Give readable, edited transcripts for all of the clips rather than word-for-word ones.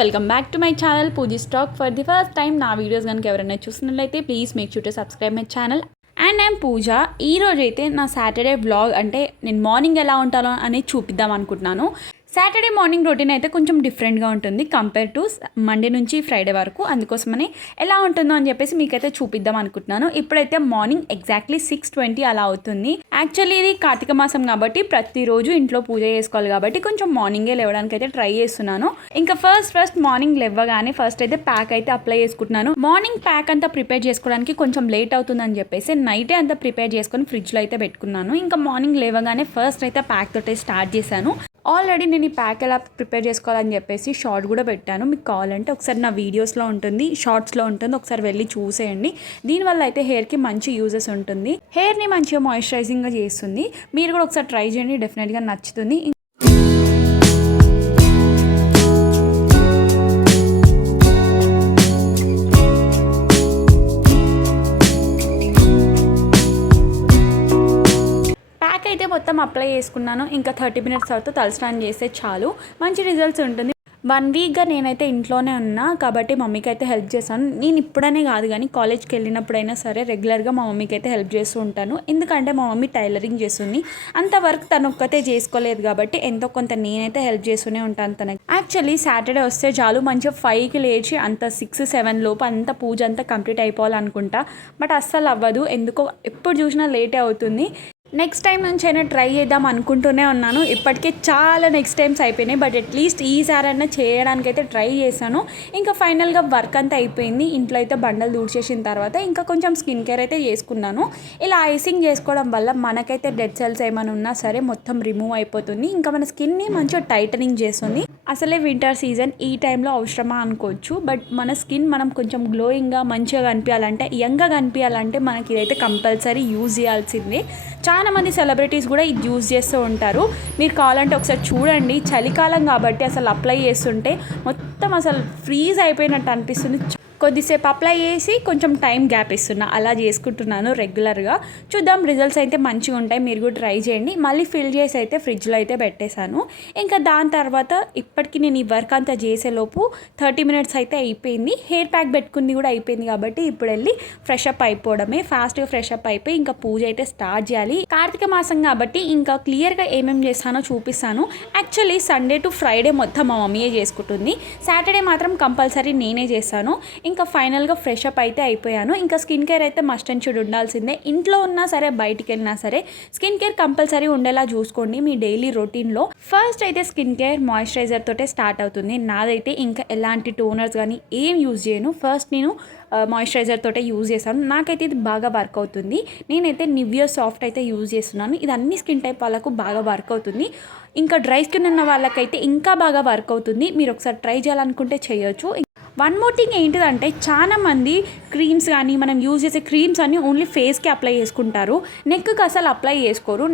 Welcome back to my channel పూజీ స్టాక్. For the first time నా వీడియోస్ కనుక ఎవరైనా చూస్తున్నట్లయితే please make sure to subscribe my channel. And I'm Pooja. ఈరోజు అయితే నా సాటర్డే వ్లాగ్, అంటే నేను మార్నింగ్ ఎలా ఉంటానో అనేది చూపిద్దాం అనుకుంటున్నాను. సాటర్డే మార్నింగ్ రొటీన్ అయితే కొంచెం డిఫరెంట్గా ఉంటుంది కంపేర్ టు మండే నుంచి ఫ్రైడే వరకు. అందుకోసమని ఎలా ఉంటుందో అని చెప్పేసి మీకైతే చూపిద్దాం అనుకుంటున్నాను. ఇప్పుడైతే మార్నింగ్ ఎగ్జాక్ట్లీ 6:20 అలా అవుతుంది. యాక్చువల్లీ ఇది కార్తీక మాసం కాబట్టి ప్రతిరోజు ఇంట్లో పూజ చేసుకోవాలి కాబట్టి కొంచెం మార్నింగే లేవడానికి అయితే ట్రై చేస్తున్నాను. ఇంకా ఫస్ట్ మార్నింగ్ లేవగానే ఫస్ట్ అయితే ప్యాక్ అయితే అప్లై చేసుకుంటున్నాను. మార్నింగ్ ప్యాక్ అంతా ప్రిపేర్ చేసుకోవడానికి కొంచెం లేట్ అవుతుందని చెప్పేసి నైటే అంతా ప్రిపేర్ చేసుకొని ఫ్రిడ్జ్లో అయితే పెట్టుకున్నాను. ఇంకా మార్నింగ్ లేవగానే ఫస్ట్ అయితే ప్యాక్ తోటే స్టార్ట్ చేశాను. ఆల్రెడీ నేను ఈ ప్యాక్ ఎలా ప్రిపేర్ చేసుకోవాలని చెప్పేసి షార్ట్ కూడా పెట్టాను. మీకు కావాలంటే ఒకసారి నా వీడియోస్లో ఉంటుంది, షార్ట్స్లో ఉంటుంది, ఒకసారి వెళ్ళి చూసేయండి. దీనివల్ల అయితే హెయిర్కి మంచి యూజెస్ ఉంటుంది. హెయిర్ని మంచిగా మాయిశ్చరైజింగ్గా చేస్తుంది. మీరు కూడా ఒకసారి ట్రై చేయండి, డెఫినెట్గా నచ్చుతుంది. అయితే మొత్తం అప్లై చేసుకున్నాను. ఇంకా 30 మినిట్స్ తర్వాత తలస్నానం చేస్తే చాలు, మంచి రిజల్ట్స్ ఉంటుంది. 1 వీక్గా నేనైతే ఇంట్లోనే ఉన్నా కాబట్టి మమ్మీకి అయితే హెల్ప్ చేశాను. నేను ఇప్పుడనే కాదు కానీ కాలేజ్కి వెళ్ళినప్పుడైనా సరే రెగ్యులర్గా మా మమ్మీకి అయితే హెల్ప్ చేస్తూ ఉంటాను. ఎందుకంటే మా మమ్మీ టైలరింగ్ చేస్తుంది. అంత వర్క్ తను ఒక్కతే చేసుకోలేదు కాబట్టి ఎంతో కొంత నేనైతే హెల్ప్ చేస్తూనే ఉంటాను తనకి. యాక్చువల్లీ సాటర్డే వస్తే చాలు, మంచిగా 5కి లేచి అంత 6-7 లోపు అంత పూజ అంతా కంప్లీట్ అయిపోవాలనుకుంటా. బట్ అస్సలు అవ్వదు, ఎందుకో ఎప్పుడు చూసినా లేటే అవుతుంది. నెక్స్ట్ టైం నుంచి అయినా ట్రై చేద్దాం అనుకుంటూనే ఉన్నాను. ఇప్పటికే చాలా నెక్స్ట్ టైమ్స్ అయిపోయినాయి, బట్ అట్లీస్ట్ ఈసారైనా చేయడానికైతే ట్రై చేశాను. ఇంకా ఫైనల్గా వర్క్ అంతా అయిపోయింది. ఇంట్లో అయితే బండలు దూడ్చేసిన తర్వాత ఇంకా కొంచెం స్కిన్ కేర్ అయితే చేసుకున్నాను. ఇలా ఐసింగ్ చేసుకోవడం వల్ల మనకైతే డెడ్ సెల్స్ ఏమైనా ఉన్నా సరే మొత్తం రిమూవ్ అయిపోతుంది. ఇంకా మన స్కిన్ని మంచిగా టైటనింగ్ చేస్తుంది. అసలే వింటర్ సీజన్, ఈ టైంలో అవసరమా అనుకోవచ్చు, బట్ మన స్కిన్ మనం కొంచెం గ్లోయింగ్గా మంచిగా కనిపించాలంటే, యంగ్గా కనిపించాలంటే మనకి ఇదైతే కంపల్సరీ యూజ్ చేయాల్సిందే. చాలా మంది సెలబ్రిటీస్ కూడా ఇది యూజ్ చేస్తూ ఉంటారు. మీరు కావాలంటే ఒకసారి చూడండి. చలికాలం కాబట్టి అసలు అప్లై చేస్తుంటే మొత్తం అసలు ఫ్రీజ్ అయిపోయినట్టు అనిపిస్తుంది. కొద్దిసేపు అప్లై చేసి కొంచెం టైం గ్యాప్ ఇస్తున్నా, అలా చేసుకుంటున్నాను రెగ్యులర్గా. చూద్దాం, రిజల్ట్స్ అయితే మంచిగా ఉంటాయి. మీరు కూడా ట్రై చేయండి. మళ్ళీ ఫిల్ చేసి అయితే ఫ్రిడ్జ్లో అయితే పెట్టేశాను. ఇంకా దాని తర్వాత ఇప్పటికీ నేను ఈ వర్క్ అంతా చేసేలోపు 30 మినిట్స్ అయితే అయిపోయింది. హెయిర్ ప్యాక్ పెట్టుకుంది కూడా అయిపోయింది కాబట్టి ఇప్పుడు వెళ్ళి ఫ్రెష్ అప్ అయిపోవడమే. ఫాస్ట్గా ఫ్రెష్ అప్ అయిపోయి ఇంకా పూజ అయితే స్టార్ట్ చేయాలి. కార్తీక మాసం కాబట్టి ఇంకా క్లియర్గా ఏమేమి చేస్తానో చూపిస్తాను. యాక్చువల్లీ సండే టు ఫ్రైడే మొత్తం మా మమ్మీయే చేసుకుంటుంది. సాటర్డే మాత్రం కంపల్సరీ నేనే చేస్తాను. ఇంకా ఫైనల్గా ఫ్రెష్ అప్ అయితే అయిపోయాను. ఇంకా స్కిన్ కేర్ అయితే మస్ట్ అండ్ షుడ్ ఉండాల్సిందే. ఇంట్లో ఉన్నా సరే బయటికి వెళ్ళినా సరే స్కిన్ కేర్ కంపల్సరీ ఉండేలా చూసుకోండి మీ డైలీ రొటీన్లో. ఫస్ట్ అయితే స్కిన్ కేర్ మాయిశ్చరైజర్ తోటే స్టార్ట్ అవుతుంది. నాదైతే ఇంకా ఎలాంటి టోనర్స్ కానీ ఏం యూజ్ చేయను. ఫస్ట్ నేను మాయిశ్చరైజర్ తోటే యూజ్ చేశాను. నాకైతే ఇది బాగా వర్క్ అవుతుంది. నేనైతే నివియా సాఫ్ట్ అయితే యూజ్ చేస్తున్నాను. ఇది అన్ని స్కిన్ టైప్ వాళ్ళకు బాగా వర్క్ అవుతుంది. ఇంకా డ్రై స్కిన్ ఉన్న వాళ్ళకైతే ఇంకా బాగా వర్క్ అవుతుంది. మీరు ఒకసారి ట్రై చేయాలనుకుంటే చేయొచ్చు. వన్ మోర్ థింగ్ ఏంటిదంటే, చాలా మంది క్రీమ్స్ కానీ మనం యూజ్ చేసే క్రీమ్స్ అన్నీ ఓన్లీ ఫేస్కి అప్లై చేసుకుంటారు, నెక్కి అసలు అప్లై చేసుకోరు.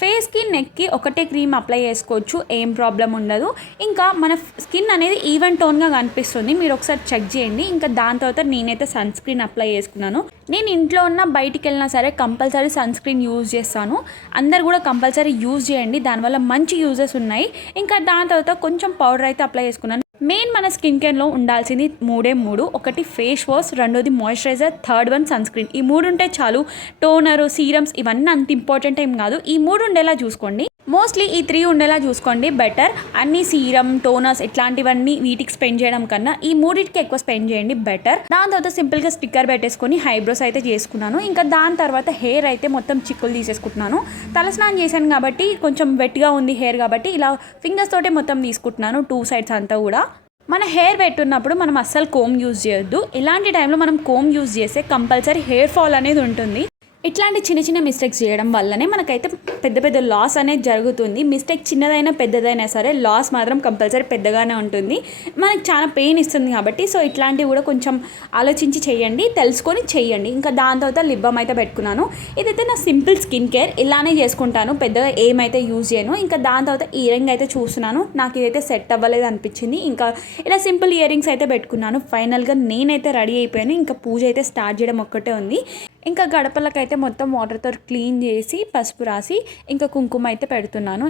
ఫేస్కి నెక్కి ఒకటే క్రీమ్ అప్లై చేసుకోవచ్చు, ఏం ప్రాబ్లం ఉండదు. ఇంకా మన స్కిన్ అనేది ఈవెన్ టోన్గా కనిపిస్తుంది. మీరు ఒకసారి చెక్ చేయండి. ఇంకా దాని తర్వాత నేనైతే సన్ స్క్రీన్ అప్లై చేసుకున్నాను. నేను ఇంట్లో ఉన్న బయటికి వెళ్ళినా సరే కంపల్సరీ సన్ స్క్రీన్ యూజ్ చేస్తాను. అందరు కూడా కంపల్సరీ యూజ్ చేయండి, దానివల్ల మంచి యూజెస్ ఉన్నాయి. ఇంకా దాని తర్వాత కొంచెం పౌడర్ అయితే అప్లై చేసుకున్నాను. మెయిన్ మన స్కిన్ కేర్లో ఉండాల్సింది మూడే మూడు. ఒకటి ఫేస్ వాష్, రెండోది moisturiser, third one sunscreen. ఈ 3 ఉంటే చాలు. టోనరు, సీరమ్స్ ఇవన్నీ అంత ఇంపార్టెంట్ ఏం కాదు. ఈ 3 ఉండేలా చూసుకోండి. మోస్ట్లీ ఈ 3 ఉండేలా చూసుకోండి బెటర్. అన్ని సీరం, టోనర్స్ ఇట్లాంటివన్నీ వీటికి స్పెండ్ చేయడం కన్నా ఈ 3కి ఎక్కువ స్పెండ్ చేయండి బెటర్. దాని తర్వాత సింపుల్గా స్టిక్కర్ పెట్టేసుకొని హైబ్రోస్ అయితే చేసుకున్నాను. ఇంకా దాని తర్వాత హెయిర్ అయితే మొత్తం చిక్కులు తీసేసుకుంటున్నాను. తలస్నానం చేశాను కాబట్టి కొంచెం వెట్గా ఉంది హెయిర్ కాబట్టి ఇలా ఫింగర్స్ తోటే మొత్తం తీసుకుంటున్నాను 2 సైడ్స్ అంతా కూడా. మన హెయిర్ పెట్టున్నప్పుడు మనం అస్సలు కోమ్ యూజ్ చేయొద్దు. ఇలాంటి టైంలో మనం కోమ్ యూజ్ చేస్తే కంపల్సరీ హెయిర్ ఫాల్ అనేది ఉంటుంది. ఇట్లాంటి చిన్న చిన్న మిస్టేక్స్ చేయడం వల్లనే మనకైతే పెద్ద పెద్ద లాస్ అనేది జరుగుతుంది. మిస్టేక్ చిన్నదైనా పెద్దదైనా సరే లాస్ మాత్రం కంపల్సరీ పెద్దగానే ఉంటుంది. మనకి చాలా పెయిన్ ఇస్తుంది కాబట్టి సో ఇట్లాంటివి కూడా కొంచెం ఆలోచించి చేయండి, తెలుసుకొని చేయండి. ఇంకా దాని తర్వాత లిప్ బామ్ అయితే పెట్టుకున్నాను. ఇదైతే నా సింపుల్ స్కిన్ కేర్, ఇలానే చేసుకుంటాను, పెద్దగా ఏమైతే యూజ్ చేయను. ఇంకా దాని తర్వాత ఇయర్ రింగ్ అయితే చూస్తున్నాను. నాకు ఇదైతే సెట్ అవ్వలేదు అనిపించింది. ఇంకా ఇలా సింపుల్ ఇయర్ రింగ్స్ అయితే పెట్టుకున్నాను. ఫైనల్గా నేనైతే రెడీ అయిపోయాను. ఇంకా పూజ అయితే స్టార్ట్ చేయడం ఒక్కటే ఉంది. ఇంకా గడపలకైతే మొత్తం వాటర్తో క్లీన్ చేసి పసుపు రాసి ఇంకా కుంకుమ అయితే పెడుతున్నాను.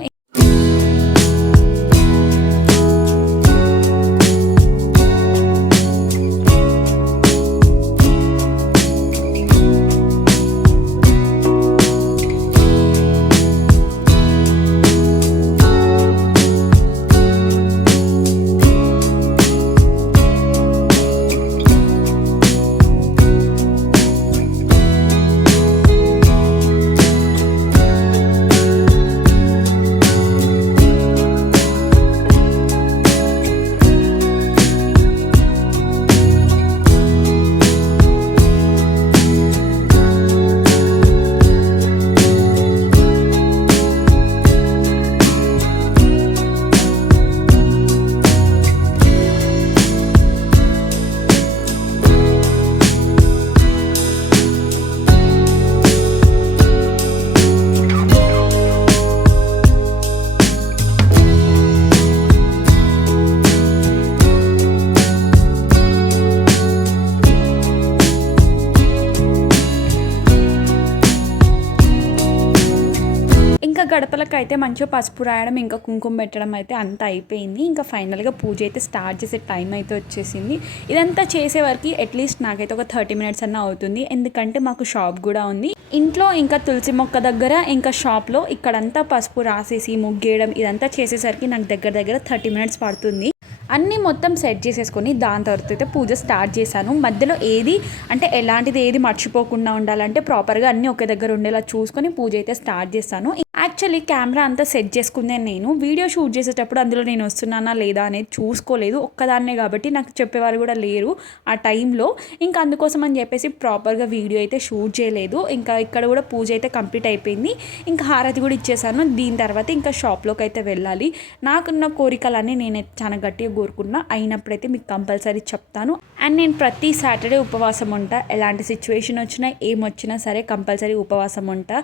గడపలకు అయితే మంచిగా పసుపు రాయడం ఇంకా కుంకుమ పెట్టడం అయితే అంతా అయిపోయింది. ఇంకా ఫైనల్గా పూజ అయితే స్టార్ట్ చేసే టైం అయితే వచ్చేసింది. ఇదంతా చేసే వరకు అట్లీస్ట్ నాకైతే ఒక 30 మినిట్స్ అన్న అవుతుంది. ఎందుకంటే మాకు షాప్ కూడా ఉంది. ఇంట్లో ఇంకా తులసి మొక్క దగ్గర ఇంకా షాప్లో ఇక్కడంతా పసుపు రాసేసి ముగ్గేయడం ఇదంతా చేసేసరికి నాకు దగ్గర 30 మినిట్స్ పడుతుంది. అన్నీ మొత్తం సెట్ చేసేసుకొని దాని తర్వాత అయితే పూజ స్టార్ట్ చేశాను. మధ్యలో ఏది అంటే ఎలాంటిది ఏది మర్చిపోకుండా ఉండాలంటే ప్రాపర్గా అన్నీ ఒకే దగ్గర ఉండేలా చూసుకొని పూజ అయితే స్టార్ట్ చేశాను. యాక్చువల్లీ కెమెరా అంతా సెట్ చేసుకుందే నేను వీడియో షూట్ చేసేటప్పుడు అందులో నేను వస్తున్నానా లేదా అనేది చూసుకోలేదు. ఒక్కదాన్నే కాబట్టి నాకు చెప్పేవారు కూడా లేరు ఆ టైంలో. ఇంకా అందుకోసం అని చెప్పేసి ప్రాపర్గా వీడియో అయితే షూట్ చేయలేదు. ఇంకా ఇక్కడ కూడా పూజ అయితే కంప్లీట్ అయిపోయింది. ఇంకా హారతి కూడా ఇచ్చేసాను. దీని తర్వాత ఇంకా షాప్లోకి అయితే వెళ్ళాలి. నాకున్న కోరికలన్నీ నేను చాలా గట్టిగా కోరుకున్నా. అయినప్పుడైతే మీకు కంపల్సరీ చెప్తాను. అండ్ నేను ప్రతి సాటర్డే ఉపవాసం ఉంటా. ఎలాంటి సిచ్యువేషన్ వచ్చినా ఏమొచ్చినా సరే కంపల్సరీ ఉపవాసం ఉంటా.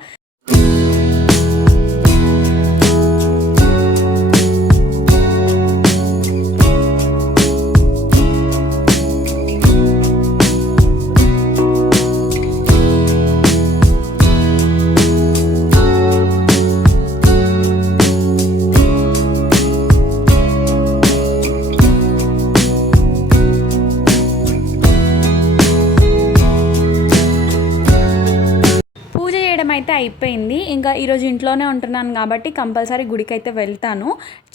అయితే అయిపోయింది. ఇంకా ఈరోజు ఇంట్లోనే ఉంటున్నాను కాబట్టి కంపల్సరీ గుడికి అయితే వెళ్తాను.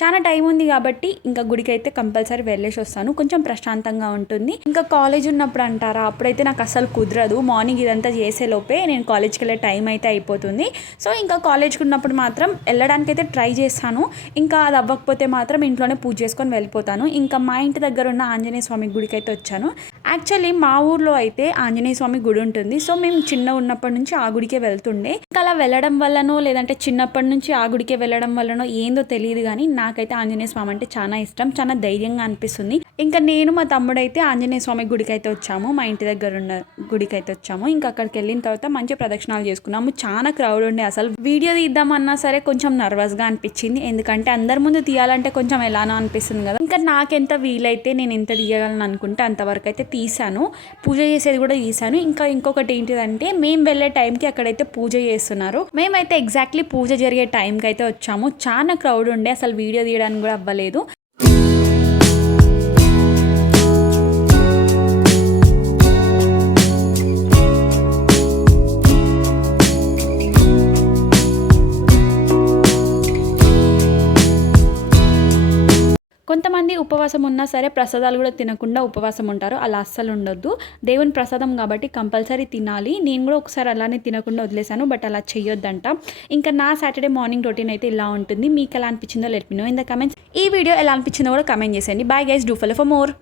చాలా టైం ఉంది కాబట్టి ఇంకా గుడికి అయితే కంపల్సరీ వెళ్ళేసి వస్తాను. కొంచెం ప్రశాంతంగా ఉంటుంది. ఇంకా కాలేజ్ ఉన్నప్పుడు అంటారా, అప్పుడైతే నాకు అసలు కుదరదు. మార్నింగ్ ఇదంతా చేసేలోపే నేను కాలేజ్కి వెళ్ళే టైం అయితే అయిపోతుంది. సో ఇంకా కాలేజ్కి ఉన్నప్పుడు మాత్రం వెళ్ళడానికి అయితే ట్రై చేస్తాను. ఇంకా అది అవ్వకపోతే మాత్రం ఇంట్లోనే పూజ చేసుకొని వెళ్ళిపోతాను. ఇంకా మా ఇంటి దగ్గర ఉన్న ఆంజనేయ స్వామి గుడికి అయితే వచ్చాను. యాక్చువల్లీ మా ఊర్లో అయితే ఆంజనేయ స్వామి గుడి ఉంటుంది. సో మేము చిన్న ఉన్నప్పటి నుంచి ఆ గుడికే వెళ్తుండే. ఇంకా అలా వెళ్ళడం వల్లనో లేదంటే చిన్నప్పటి నుంచి ఆ గుడికే వెళ్ళడం వల్లనో ఏందో తెలియదు కానీ నాకైతే ఆంజనేయ స్వామి అంటే చాలా ఇష్టం. చాలా ధైర్యంగా అనిపిస్తుంది. ఇంకా నేను మా తమ్ముడైతే ఆంజనేయ స్వామి గుడికి అయితే వచ్చాము. మా ఇంటి దగ్గర ఉన్న గుడికి అయితే వచ్చాము. ఇంకా అక్కడికి వెళ్ళిన తర్వాత మంచి ప్రదక్షిణాలు చేసుకున్నాము. చాలా క్రౌడ్ ఉండే. అసలు వీడియో తీద్దామన్నా సరే కొంచెం నర్వస్గా అనిపించింది. ఎందుకంటే అందరి ముందు తీయాలంటే కొంచెం ఎలానో అనిపిస్తుంది కదా. ఇంకా నాకెంత వీలైతే నేను ఎంత తీయగలను అనుకుంటే అంతవరకు అయితే తీసాను. పూజ చేసేది కూడా తీసాను. ఇంకా ఇంకొకటి ఏంటిదంటే మేము వెళ్ళే టైంకి అక్కడైతే పూజ చేస్తున్నారు. మేమైతే ఎగ్జాక్ట్లీ పూజ జరిగే టైంకి అయితే వచ్చాము. చాలా క్రౌడ్ ఉండే. అసలు వీడియో తీయడానికి కూడా అవ్వలేదు. కొంతమంది ఉపవాసం ఉన్నా సరే ప్రసాదాలు కూడా తినకుండా ఉపవాసం ఉంటారు. అలా అస్సలు ఉండొద్దు. దేవుని ప్రసాదం కాబట్టి కంపల్సరీ తినాలి. నేను కూడా ఒకసారి అలానే తినకుండా వదిలేసాను. బట్ అలా చెయ్యొద్దంట. ఇంకా నా సాటర్డే మార్నింగ్ రొటీన్ అయితే ఇలా ఉంటుంది. మీకు ఎలా అనిపించిందో let me know in the comments. ఈ వీడియో ఎలా అనిపించిందో కూడా కమెంట్ చేసేయండి. Bye guys, do follow for more.